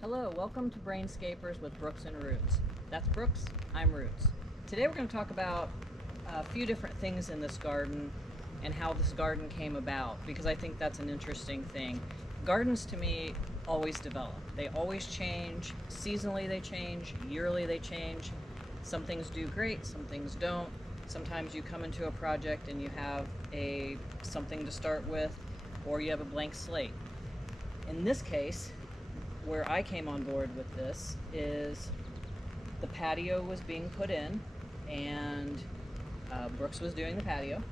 Hello, welcome to Brainscapers with Brooks and Roots. That's Brooks, I'm Roots. Today we're going to talk about a few different things in this garden and how this garden came about, because I think that's an interesting thing. Gardens to me always develop. They always change. Seasonally they change, yearly they change. Some things do great, some things don't. Sometimes you come into a project and you have something to start with, or you have a blank slate. In this case, where I came on board with this is the patio was being put in, and Brooks was doing the patio.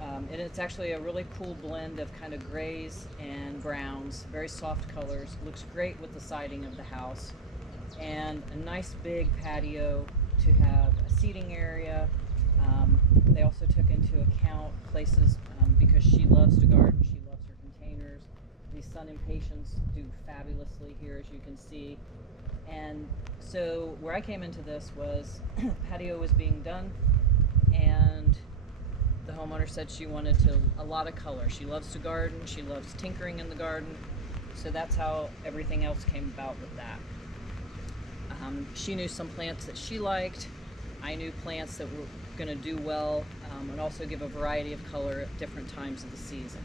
And it's actually a really cool blend of kind of grays and browns, very soft colors. Looks great with the siding of the house, and a nice big patio to have a seating area. They also took into account places because she loves to garden, she loves her containers. These sun impatiens do fabulously here, as you can see. And so where I came into this was patio was being done, and the homeowner said she wanted a lot of color. She loves to garden, she loves tinkering in the garden, so that's how everything else came about with that. She knew some plants that she liked. I knew plants that were going to do well and also give a variety of color at different times of the season.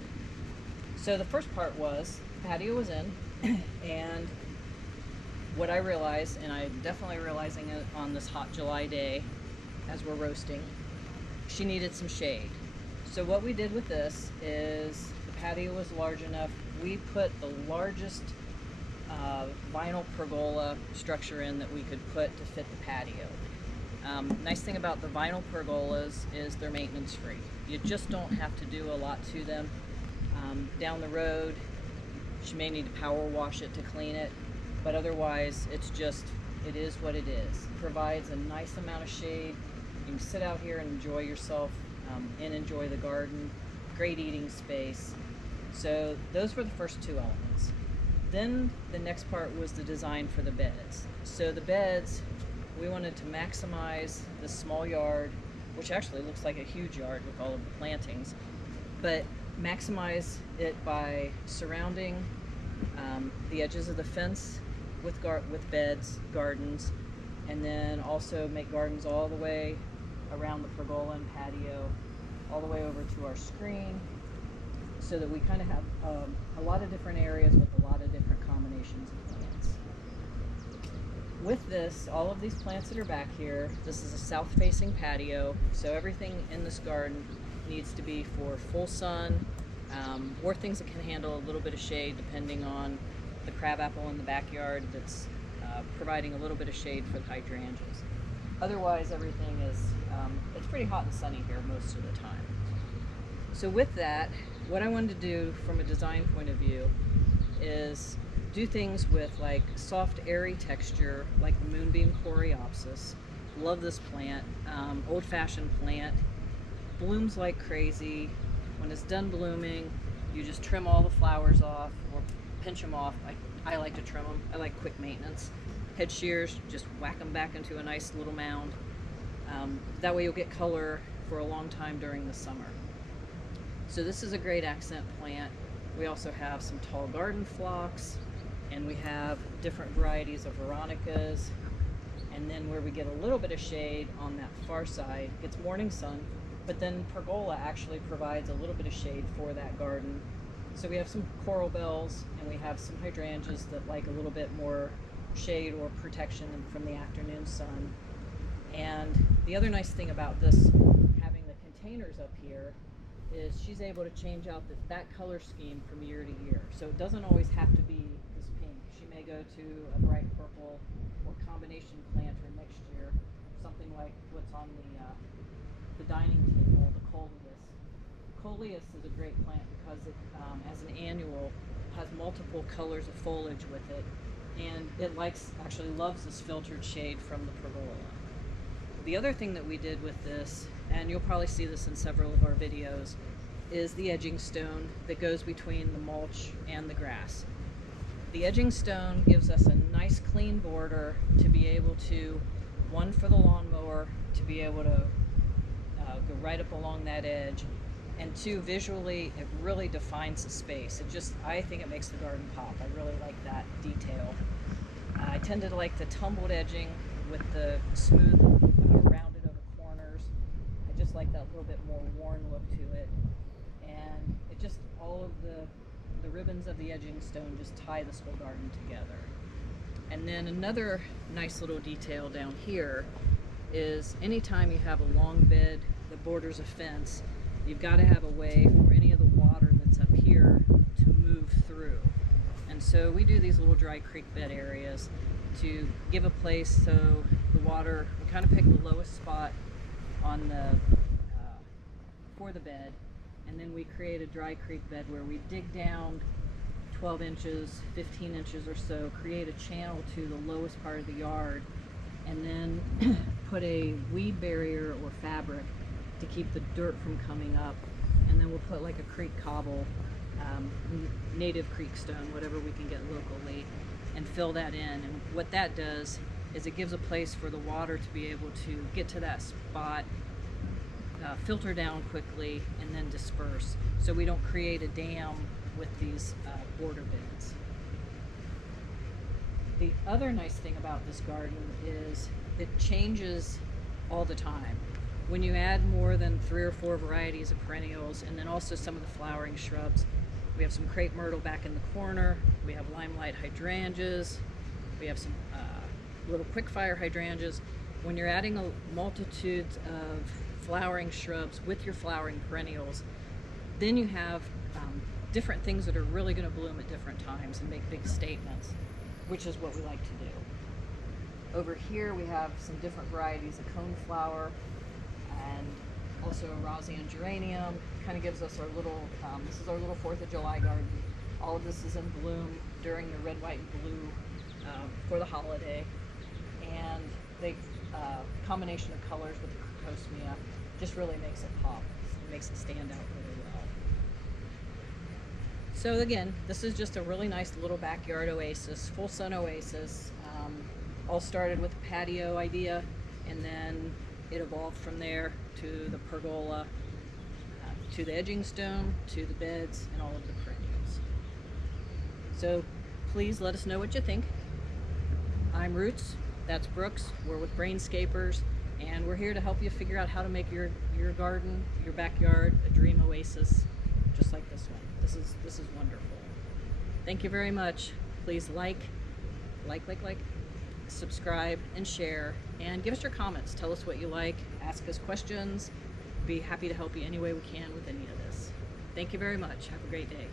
So the first part was patio was in, and what I realized, and I'm definitely realizing it on this hot July day as we're roasting, she needed some shade. So what we did with this is the patio was large enough. We put the largest vinyl pergola structure in that we could put to fit the patio. Nice thing about the vinyl pergolas is they're maintenance free. You just don't have to do a lot to them. Down the road, she may need to power wash it to clean it, but otherwise it is what it is. It provides a nice amount of shade. You can sit out here and enjoy yourself and enjoy the garden. Great eating space. So those were the first two elements. Then the next part was the design for the beds. So the beds, we wanted to maximize the small yard, which actually looks like a huge yard with all of the plantings, but maximize it by surrounding the edges of the fence with beds, gardens, and then also make gardens all the way around the pergola and patio, all the way over to our screen, so that we kind of have a lot of different areas with a lot of different combinations of plants. With this, all of these plants that are back here, this is a south-facing patio, so everything in this garden needs to be for full sun, or things that can handle a little bit of shade depending on the crabapple in the backyard that's providing a little bit of shade for the hydrangeas. Otherwise, everything is, it's pretty hot and sunny here most of the time. So with that, what I wanted to do from a design point of view is do things with like soft, airy texture, like the moonbeam coreopsis. Love this plant, old-fashioned plant. Blooms like crazy. When it's done blooming, you just trim all the flowers off or pinch them off. I like to trim them. I like quick maintenance. Head shears, just whack them back into a nice little mound. That way you'll get color for a long time during the summer. So this is a great accent plant. We also have some tall garden phlox, and we have different varieties of veronicas. And then where we get a little bit of shade on that far side, gets morning sun, but then pergola actually provides a little bit of shade for that garden. So we have some coral bells, and we have some hydrangeas that like a little bit more shade or protection from the afternoon sun. And the other nice thing about this, having the containers up here, is she's able to change out that color scheme from year to year. So it doesn't always have to be this pink. She may go to a bright purple or combination plant or mixture, something like what's on the dining table, the coleus. Coleus is a great plant because it, as an annual, has multiple colors of foliage with it, and it actually loves this filtered shade from the pergola. The other thing that we did with this, and you'll probably see this in several of our videos, is the edging stone that goes between the mulch and the grass. The edging stone gives us a nice clean border to be able to, one for the lawnmower, to be able to go right up along that edge, and two, visually it really defines the space. I think it makes the garden pop. I really like that detail. tend to like the tumbled edging with the smooth, rounded over corners. I just like that little bit more worn look to it. And it just, all of the ribbons of the edging stone just tie this whole garden together. And then another nice little detail down here is anytime you have a long bed that borders a fence, you've got to have a way for any of the water that's up here to move through. And so we do these little dry creek bed areas to give a place so the water, we kind of pick the lowest spot on the for the bed, and then we create a dry creek bed where we dig down 12 inches, 15 inches or so, create a channel to the lowest part of the yard, and then put a weed barrier or fabric to keep the dirt from coming up. And then we'll put like a creek cobble, native creek stone, whatever we can get locally, and fill that in. And what that does is it gives a place for the water to be able to get to that spot, filter down quickly, and then disperse, so we don't create a dam with these border beds. The other nice thing about this garden is it changes all the time. When you add more than 3 or 4 varieties of perennials, and then also some of the flowering shrubs, we have some crepe myrtle back in the corner, we have limelight hydrangeas, we have some little quickfire hydrangeas. When you're adding a multitude of flowering shrubs with your flowering perennials, then you have different things that are really going to bloom at different times and make big statements, which is what we like to do. Over here we have some different varieties of coneflower and also a Rosian geranium. Kind of gives us our little, this is our little 4th of July garden. All of this is in bloom during the red, white, and blue for the holiday. And the combination of colors with the crocosmia just really makes it pop. It makes it stand out really well. So again, this is just a really nice little backyard oasis, full sun oasis. All started with a patio idea, and then it evolved from there to the pergola, to the edging stone, to the beds, and all of the perennials. So please let us know what you think. I'm Roots, that's Brooks, we're with Brainscapers, and we're here to help you figure out how to make your garden, your backyard, a dream oasis, just like this one. This is wonderful. Thank you very much. Please like, subscribe, and share, and give us your comments. Tell us what you like, ask us questions. Be happy to help you any way we can with any of this. Thank you very much. Have a great day.